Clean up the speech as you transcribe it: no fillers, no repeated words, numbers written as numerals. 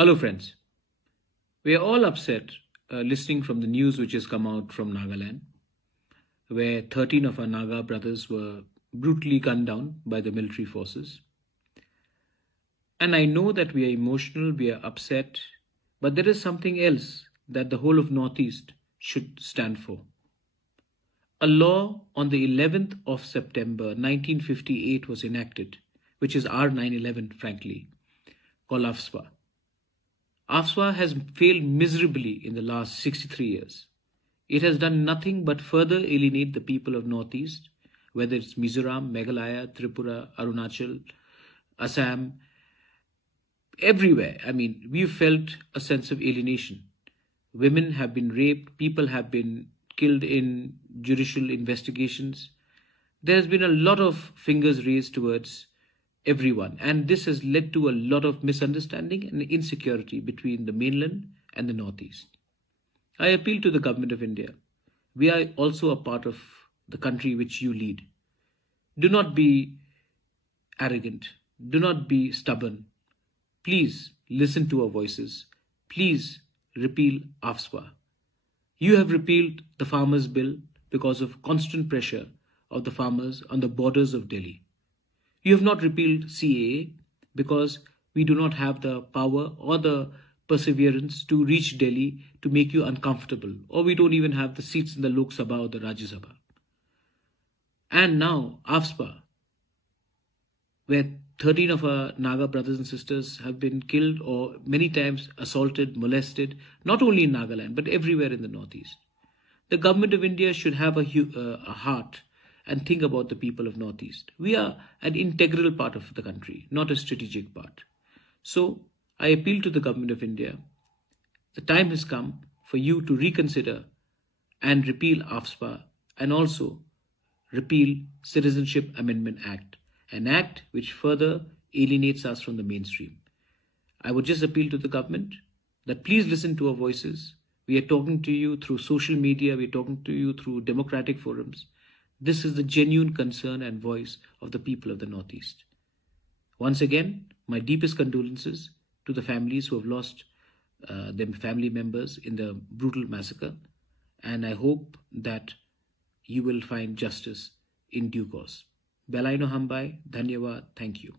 Hello, friends. We are all upset listening from the news which has come out from Nagaland, where 13 of our Naga brothers were brutally gunned down by the military forces. And I know that we are emotional, we are upset, but there is something else that the whole of Northeast should stand for. A law on the 11th of September 1958 was enacted, which is our 9/11, frankly, called AFSPA. AFSPA has failed miserably in the last 63 years. It has done nothing but further alienate the people of Northeast, whether it's Mizoram, Meghalaya, Tripura, Arunachal, Assam, everywhere. I mean, we've felt a sense of alienation. Women have been raped, people have been killed in judicial investigations. There's been a lot of fingers raised towards everyone, and this has led to a lot of misunderstanding and insecurity between the mainland and the Northeast. I appeal to the government of India. We are also a part of the country which you lead. Do not be arrogant. Do not be stubborn. Please listen to our voices. Please repeal AFSPA. You have repealed the farmers' bill because of constant pressure of the farmers on the borders of Delhi. You have not repealed CAA because we do not have the power or the perseverance to reach Delhi to make you uncomfortable, or we don't even have the seats in the Lok Sabha or the Rajya Sabha. And now, AFSPA, where 13 of our Naga brothers and sisters have been killed or many times assaulted, molested, not only in Nagaland, but everywhere in the Northeast. The government of India should have a heart and think about the people of Northeast. We are an integral part of the country, not a strategic part. So I appeal to the government of India. The time has come for you to reconsider and repeal AFSPA and also repeal Citizenship Amendment Act, an act which further alienates us from the mainstream. I would just appeal to the government that please listen to our voices. We are talking to you through social media, we are talking to you through democratic forums. This is the genuine concern and voice of the people of the Northeast. Once again, my deepest condolences to the families who have lost their family members in the brutal massacre, and I hope that you will find justice in due course. Belaino Hambai, Dhanyawad, thank you.